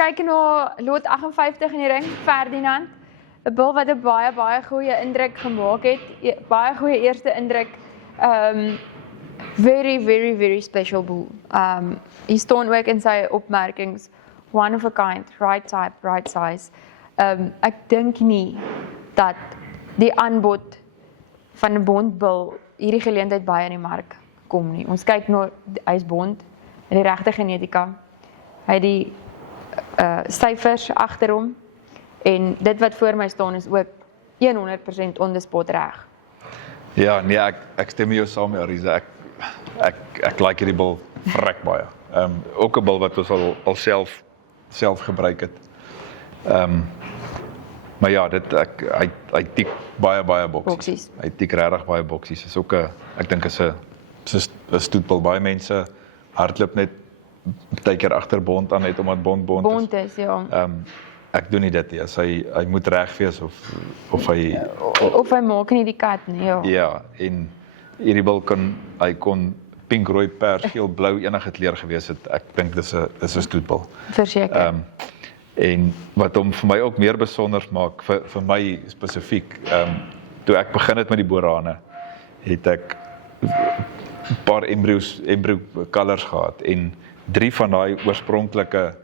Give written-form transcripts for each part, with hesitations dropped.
kyk na lot 58 in die ring, Ferdinand. 'n bil wat 'n baie goeie indruk gemaak het. Baie goeie eerste indruk. Very special bull. Hy staan ook in sy opmerkings, one of a kind, right type, right size. Ek dink nie dat die aanbod van 'n bondbil hierdie geleentheid baie in die mark kom nie. Ons kyk na hy is bond, die regte genetika. Hy het die syfers agter hom en dit wat voor my staan is ook 100% on the spot reg. Ja, nee, ek stem jou saam, Arisa. Ek like hierdie bil vrek baie. Ook 'n bil wat ons al self gebruik het. Maar ja, hy tik baie boksies. Hy tik regtig baie boksies. Is ook ek dink is 'n stoetbil. Baie mense hardloop net baie keer agter bond aan net omdat bond is, ja. Ek doen nie dit nie. As hy moet reg wees of hy maak nie die kat nie, ja. Ja, en hierdie bil kon pink, rooi, pers, geel, blou enige kleur gewees het. Ek dink dis 'n stoetbil. Verseker. En wat hom vir my ook meer besonder maak, vir my spesifiek, toe ek begin het met die borane, het ek 'n paar embryo colors gehad, en 3 van daai oorspronklike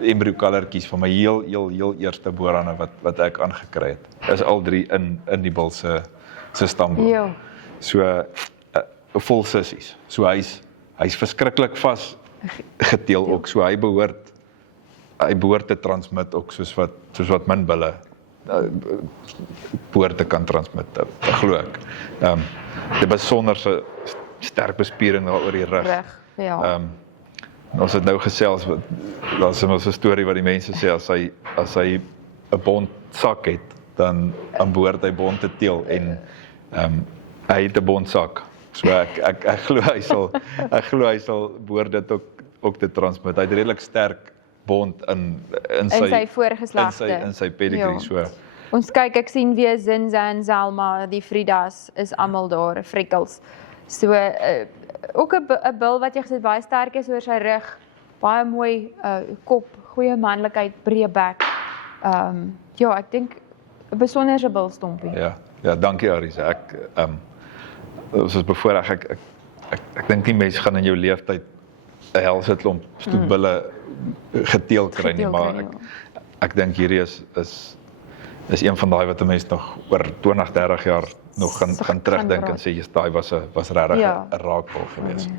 embryo colortjies van my heel eerste borane wat ek aangekry het, is al 3 in die bil se stamboom. Ja. So, vol sissies. So hy's verskriklik vas geteel ook, so hy behoort te transmit ook soos wat min bulle behoort te kan transmit, glo ek. Die besonderse sterk bespiering daar oor die rug. Ja. Ons het nou gesels, daar's 'n storie wat die mense sê, as hy 'n bont sak het, dan behoort hy bont te teel, en hy het 'n bont sak. So ek glo hy sal behoort dit ook te transmit. Hy het redelik sterk bond in sy voorgeslagte. In sy pedigree, Ja. so. Ons kyk, ek sien weer Zinzan, Zelma, die Fridas is almal daar, Freckles. So, ook 'n bil wat jy gesê baie sterk is oor sy rug, baie mooi kop, goeie manlikheid, breë bek. Ja, ek dink 'n besonderse bil stompie. Ja, dankie Arisa. Ons is bevoorreg, ek dink nie mense gaan in jou leeftyd 'n helse klomp stoetbulle geteel kry nie, maar ek dink hierdie is een van daai wat 'n mens nog oor 20, 30 jaar nog gaan terugdink en sê, daai was regtig 'n raakval geweest.